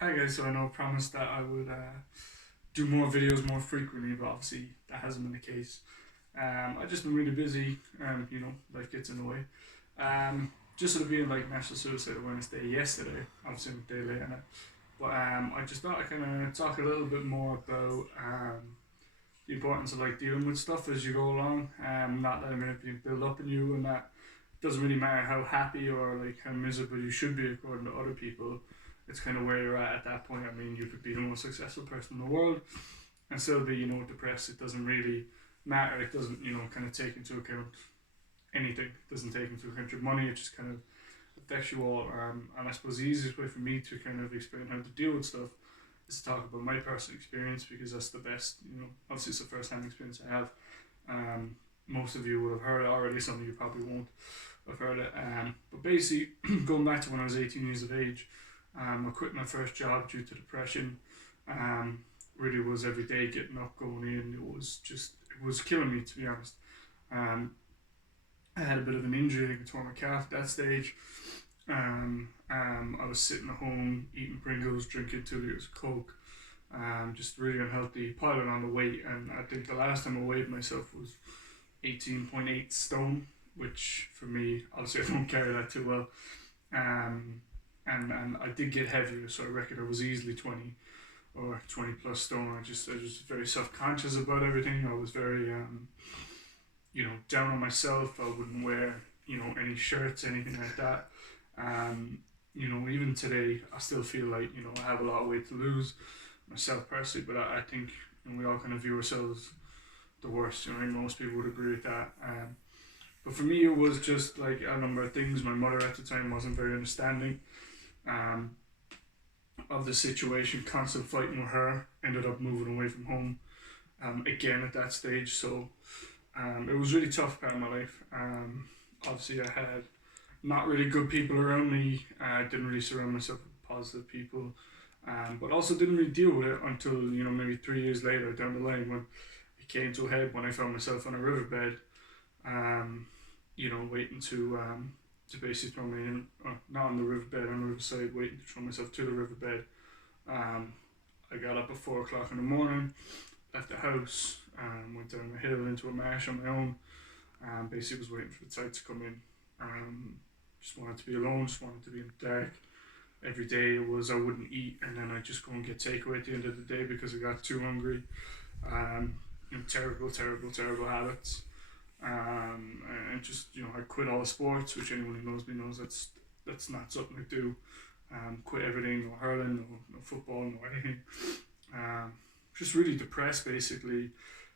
Hi guys, so I know I promised that I would do more videos more frequently, but obviously that hasn't been the case. I've just been really busy, and life gets in the way. Just sort of being like National Suicide Awareness Day yesterday, obviously I'm a day late on it, but I just thought I'd kind of talk a little bit more about the importance of like dealing with stuff as you go along, not letting it build up in you, and that it doesn't really matter how happy or like how miserable you should be according to other people. It's kind of where you're at that point. I mean, you could be the most successful person in the world and still be, depressed. It doesn't really matter. It doesn't, kind of take into account anything. It doesn't take into account your money. It just kind of affects you all. And I suppose the easiest way for me to kind of explain how to deal with stuff is to talk about my personal experience because that's the best. Obviously it's the first hand experience I have. Most of you would have heard it already. Some of you probably won't have heard it. But basically, going back to when I was 18 years of age, I quit my first job due to depression. Really was every day getting up, going in. It was killing me, to be honest. Um, I had a bit of an injury. I tore my calf at that stage. I was sitting at home eating Pringles, drinking 2 liters of Coke. Just really unhealthy, piling on the weight. And I think the last time I weighed myself was 18.8 stone, which for me, obviously, I don't carry that too well. Um, and I did get heavier, so I reckon I was easily 20 or 20 plus stone. I was very self conscious about everything. I was very down on myself. I wouldn't wear any shirts, anything like that. Um, even today, I still feel like I have a lot of weight to lose myself personally, but I think we all kind of view ourselves the worst. I think most people would agree with that. But for me, it was just like a number of things. My mother at the time wasn't very understanding um, of the situation. Constant fighting with her. Ended up moving away from home again at that stage. So it was really tough part of my life. Obviously, I had not really good people around me. I didn't really surround myself with positive people. But also didn't really deal with it until maybe 3 years later down the line when it came to a head when I found myself on a riverbed, waiting to basically throw me in, not on the riverbed, on the riverside, waiting to throw myself to the riverbed. Um, I got up at 4 o'clock in the morning, left the house, went down the hill into a marsh on my own. Basically, was waiting for the tide to come in. Just wanted to be alone, just wanted to be in the dark. Every day it was I wouldn't eat, and then I'd just go and get takeaway at the end of the day because I got too hungry. Um, terrible, terrible, terrible habits. And just I quit all the sports, which anyone who knows me knows that's not something I do. Quit everything, no hurling, no football, no anything. Um, just really depressed basically,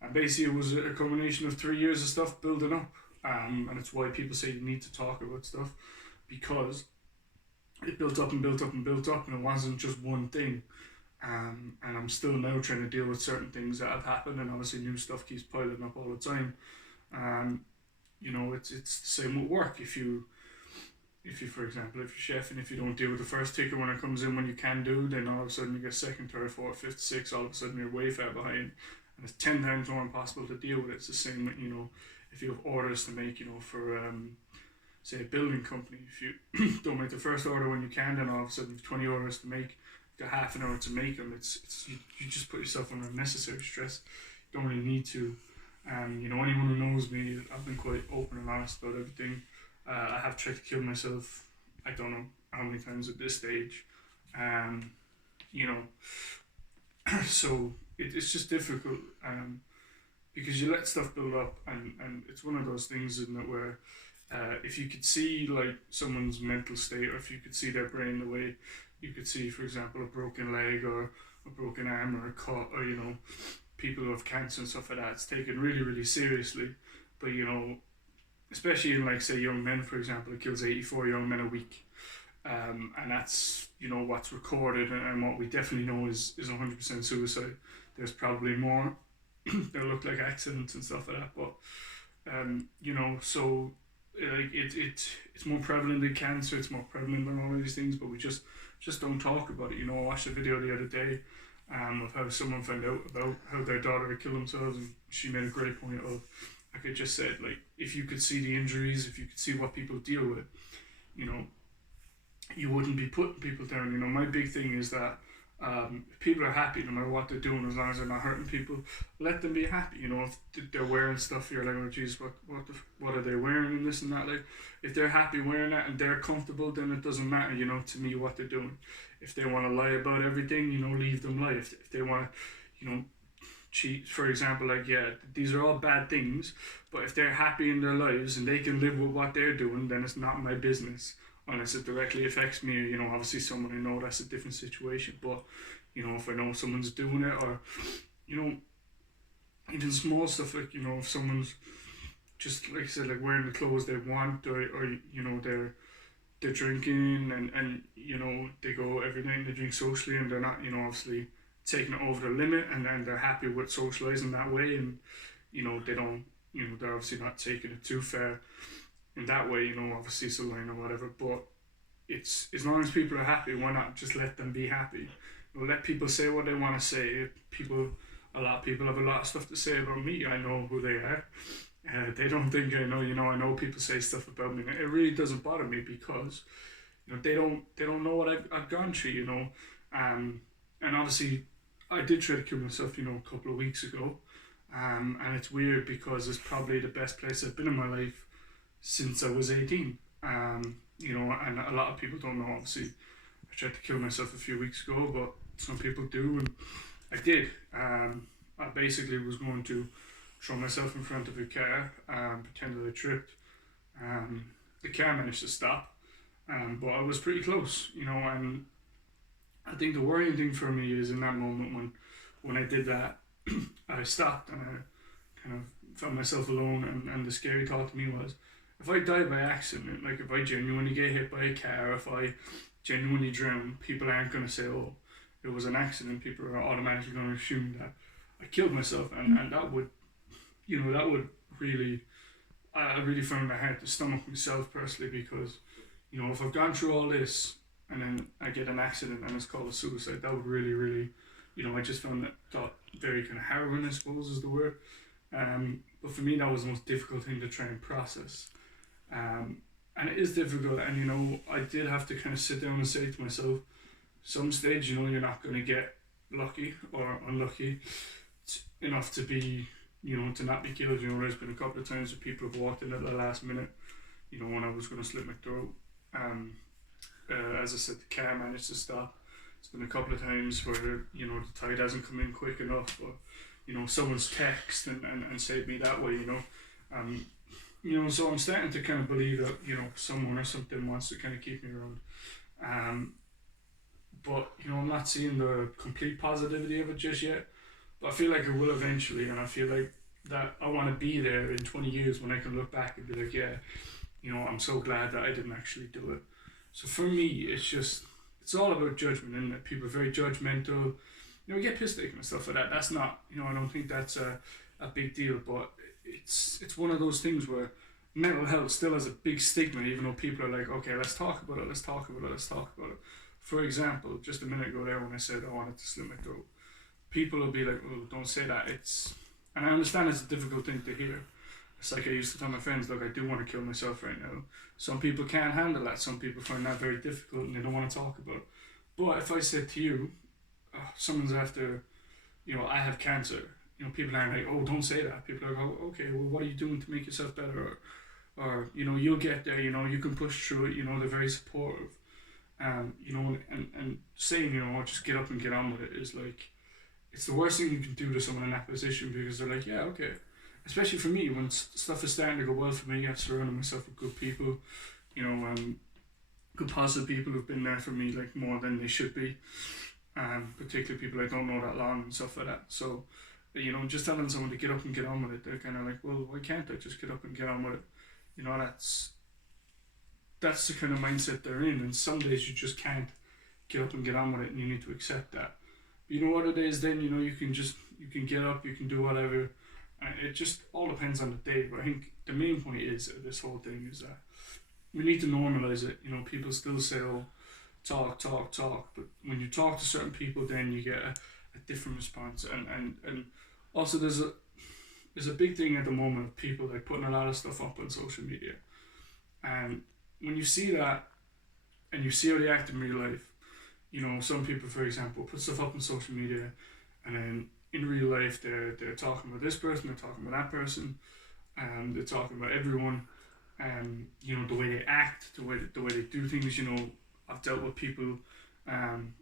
and basically it was a combination of 3 years of stuff building up. And it's why people say you need to talk about stuff because it built up and built up and built up, and it wasn't just one thing. And I'm still now trying to deal with certain things that have happened, and obviously new stuff keeps piling up all the time. Um, it's the same with work. If you for example, if you're chef and if you don't deal with the first ticket when it comes in when you can do, then all of a sudden you get second, third, fourth, fifth, sixth. All of a sudden you're way far behind, and it's 10 times more impossible to deal with. It's the same with if you have orders to make, for say a building company. If you don't make the first order when you can, then all of a sudden you've 20 orders to make. You've got half an hour to make them. You just put yourself under unnecessary stress. You don't really need to. Anyone who knows me, I've been quite open and honest about everything. I have tried to kill myself. I don't know how many times at this stage. Um, you know, so it's just difficult because you let stuff build up, and it's one of those things, isn't it, where if you could see like someone's mental state, or if you could see their brain the way you could see, for example, a broken leg or a broken arm or a cut, or people who have cancer and stuff like that, it's taken really, really seriously. But especially in like say young men, for example, it kills 84 young men a week, and that's what's recorded, and what we definitely know is 100% suicide. There's probably more that look like accidents and stuff like that, but so like it's more prevalent than cancer. It's more prevalent than all of these things, but we just don't talk about it. I watched a video the other day of how someone found out about how their daughter had killed themselves, and she made a great point of, like I just said, like if you could see the injuries, if you could see what people deal with, you know, you wouldn't be putting people down. You know, my big thing is that if people are happy, no matter what they're doing, as long as they're not hurting people, let them be happy. You know, if they're wearing stuff, you're like, oh, geez, what are they wearing and this and that? Like, if they're happy wearing that and they're comfortable, then it doesn't matter. You know, to me, what they're doing. If they want to lie about everything, you know, leave them lie. If they want to, you know, cheat, for example, like, yeah, these are all bad things, but if they're happy in their lives and they can live with what they're doing, then it's not my business unless it directly affects me. You know, obviously someone I know, that's a different situation, but you know, if I know someone's doing it, or you know, even small stuff like, you know, if someone's just, like I said, like wearing the clothes they want, or you know, they're drinking, and you know, they go every night, they drink socially, and they're not, you know, obviously taking it over the limit, and then they're happy with socializing that way, and you know, they don't, you know, they're obviously not taking it too far in that way, you know, obviously it's a line or whatever, but it's, as long as people are happy, why not just let them be happy? You know, let people say what they want to say. A lot of people have a lot of stuff to say about me. I know who they are. They don't think I know. You know, I know people say stuff about me. It really doesn't bother me because, you know, they don't know what I've gone through. You know, and obviously, I did try to kill myself. You know, a couple of weeks ago, and it's weird because it's probably the best place I've been in my life since I was 18. You know, and a lot of people don't know. Obviously, I tried to kill myself a few weeks ago, but some people do, and I did. I basically was going to throw myself in front of a car, pretend that I tripped. The car managed to stop, but I was pretty close, you know. And I think the worrying thing for me is in that moment when I did that, I stopped and I kind of found myself alone. And the scary thought to me was, if I die by accident, like if I genuinely get hit by a car, if I genuinely drown, people aren't going to say, oh, it was an accident. People are automatically going to assume that I killed myself, and that would, you know, that would really, I really found it hard to stomach myself personally, because, you know, if I've gone through all this and then I get an accident and it's called a suicide, that would really, really, you know, I just found that thought very kind of harrowing, I suppose is the word. But for me, that was the most difficult thing to try and process. And it is difficult, and you know, I did have to kind of sit down and say to myself, some stage, you know, you're not going to get lucky or unlucky enough to be, you know, to not be killed. You know, there's been a couple of times that people have walked in at the last minute, you know, when I was going to slit my throat. As I said, the car managed to stop. It's been a couple of times where, you know, the tide hasn't come in quick enough, or, you know, someone's text and saved me that way, you know. You know, so I'm starting to kind of believe that, you know, someone or something wants to kind of keep me around. But, you know, I'm not seeing the complete positivity of it just yet. But I feel like it will eventually, and I feel like that I want to be there in 20 years when I can look back and be like, yeah, you know, I'm so glad that I didn't actually do it. So for me, it's all about judgment, and people are very judgmental. You know, we get pissed taken and stuff like that. That's not, you know, I don't think that's a big deal, but it's one of those things where mental health still has a big stigma, even though people are like, okay, let's talk about it, let's talk about it, let's talk about it. For example, just a minute ago there when I said I wanted to slit my throat, people will be like, oh, don't say that. And I understand it's a difficult thing to hear. It's like I used to tell my friends, look, I do want to kill myself right now. Some people can't handle that. Some people find that very difficult and they don't want to talk about it. But if I said to you, oh, someone's after, you know, I have cancer, you know, people aren't like, oh, don't say that. People are like, oh, okay, well, what are you doing to make yourself better? Or you know, you'll get there, you know, you can push through it, you know, they're very supportive. You know, and saying, you know, just get up and get on with it is like, it's the worst thing you can do to someone in that position, because they're like, yeah, okay. Especially for me, when stuff is starting to go well for me, I've surrounded myself with good people, you know, good positive people who've been there for me like more than they should be, particularly people I don't know that long and stuff like that. So, you know, just telling someone to get up and get on with it, they're kind of like, well, why can't I just get up and get on with it? You know, that's the kind of mindset they're in, and some days you just can't get up and get on with it, and you need to accept that. But you know what it is then, you know, you can get up, you can do whatever, and it just all depends on the day. But I think the main point is this whole thing is that we need to normalize it. You know, people still say, oh, talk, but when you talk to certain people, then you get a different response. And also there's a big thing at the moment of people like putting a lot of stuff up on social media, and when you see that, and you see how they act in real life. You know, some people, for example, put stuff up on social media, and then in real life they're talking about this person, they're talking about that person, and they're talking about everyone. You know, the way they act, the way they do things. You know, I've dealt with people,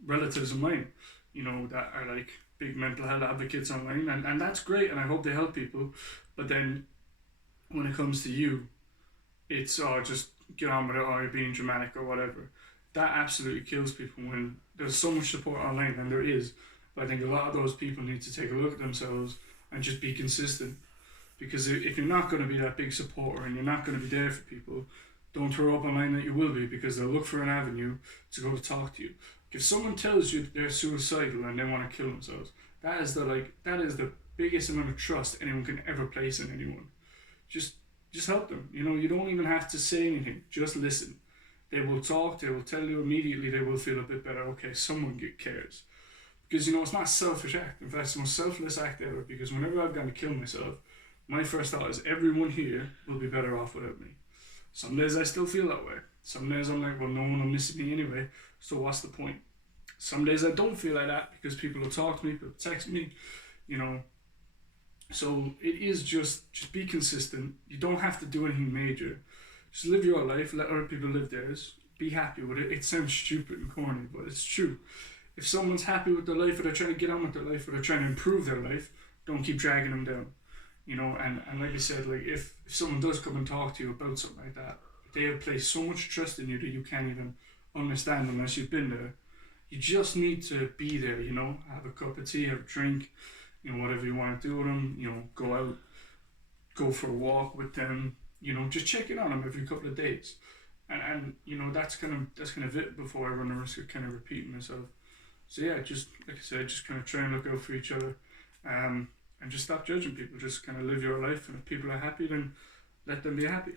relatives of mine, you know, that are like big mental health advocates online, and that's great, and I hope they help people. But then when it comes to you, it's just get on with it, or you're being dramatic or whatever. That absolutely kills people when there's so much support online, and there is. But I think a lot of those people need to take a look at themselves and just be consistent. Because if you're not going to be that big supporter and you're not going to be there for people, don't throw up online that you will be, because they'll look for an avenue to go to talk to you. If someone tells you they're suicidal and they want to kill themselves, that is the biggest amount of trust anyone can ever place in anyone. Just help them. You know, you don't even have to say anything. Just listen. They will talk. They will tell you immediately. They will feel a bit better. Okay, someone cares. Because, you know, it's not a selfish act. In fact, it's the most selfless act ever. Because whenever I've gone to kill myself, my first thought is everyone here will be better off without me. Some days I still feel that way. Some days I'm like, well, no one will miss me anyway, so what's the point? Some days I don't feel like that because people will talk to me, people text me, you know. So it is just be consistent. You don't have to do anything major. Just live your life, let other people live theirs. Be happy with it. It sounds stupid and corny, but it's true. If someone's happy with their life, or they're trying to get on with their life, or they're trying to improve their life, don't keep dragging them down. You know, and like I said, like if someone does come and talk to you about something like that, they have placed so much trust in you that you can't even understand unless you've been there. You just need to be there, you know, have a cup of tea, have a drink, you know, whatever you want to do with them, you know, go out, go for a walk with them, you know, just check in on them every couple of days. And you know, that's kind of it before I run the risk of kind of repeating myself. So yeah, just like I said, just kind of try and look out for each other. And just stop judging people. Just kind of live your life, and if people are happy, then let them be happy.